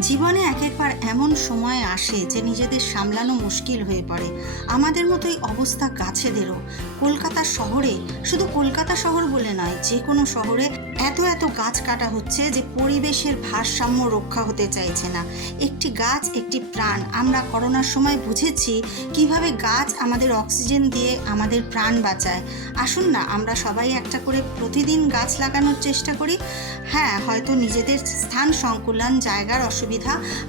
জীবনে এক একবার এমন সময় আসে যে নিজেদের সামলানো মুশকিল হয়ে পড়ে। আমাদের মতোই অবস্থা গাছেদেরও। কলকাতা শহরে, শুধু কলকাতা শহর বলে নয় যে কোনো শহরে এত এত গাছ কাটা হচ্ছে যে পরিবেশের ভারসাম্য রক্ষা হতে চাইছে না। একটি গাছ, একটি প্রাণ। আমরা করোনার সময় বুঝেছি কীভাবে গাছ আমাদের অক্সিজেন দিয়ে আমাদের প্রাণ বাঁচায়। আসুন না, আমরা সবাই একটা করে প্রতিদিন গাছ লাগানোর চেষ্টা করি। হ্যাঁ হয়তো নিজেদের স্থান সংকুলান জায়গার অসুবিধা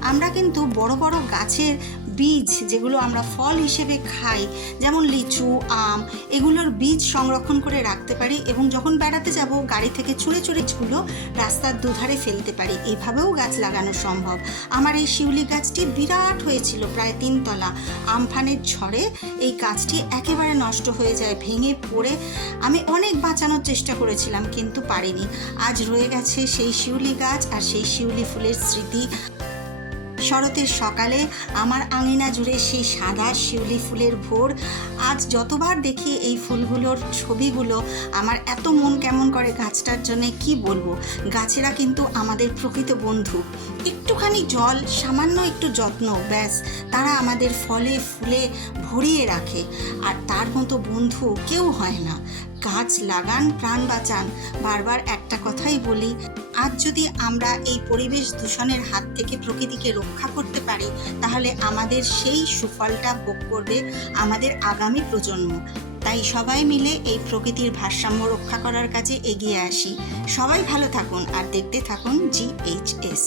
আমরা কিন্তু বড় বড় গাছের বীজ যেগুলো আমরা ফল হিসেবে খাই, যেমন লিচু, আম, এগুলোর বীজ সংরক্ষণ করে রাখতে পারি এবং যখন বেড়াতে যাব, গাড়ি থেকে চুড়ে চুড়ে গুলো রাস্তার দুধারে ফেলতে পারি। এভাবেও গাছ লাগানো সম্ভব। আমার এই শিউলি গাছটি বিরাট হয়েছিল, প্রায় তিনতলা। আমফানের ঝড়ে এই গাছটি একেবারে নষ্ট হয়ে যায়, ভেঙে পড়ে। আমি অনেক বাঁচানোর চেষ্টা করেছিলাম, কিন্তু পারিনি। আজ রয়ে গেছে সেই শিউলি গাছ আর সেই শিউলি ফুলের স্মৃতি। শরতের সকালে আমার আঙিনা জুড়ে সেই সাদা শিউলি ফুলের ভোর, আজ যতবার দেখি এই ফুলগুলোর ছবিগুলো, আমার এত মন কেমন করে গাছটার জন্য কি বলব? গাছেরা কিন্তু আমাদের প্রকৃত বন্ধু। একটুখানি জল, সামান্য একটু যত্ন, ব্যাস, তারা আমাদের ফলে ফুলে ভরিয়ে রাখে। আর তার মতো বন্ধু কেউ হয় না। গাছ লাগান, প্রাণ বাঁচান, বারবার একটা কথাই বলি, আজ যদি আমরা এই পরিবেশ দূষণের হাত থেকে প্রকৃতিকে রক্ষা করতে পারি, তাহলে আমাদের সেই সুফলটা ভোগ করবে আমাদের আগামী প্রজন্ম। তাই সবাই মিলে এই প্রকৃতির ভারসাম্য রক্ষা করার কাজে এগিয়ে আসি। সবাই ভালো থাকুন আর দেখতে থাকুন জি এইচ এস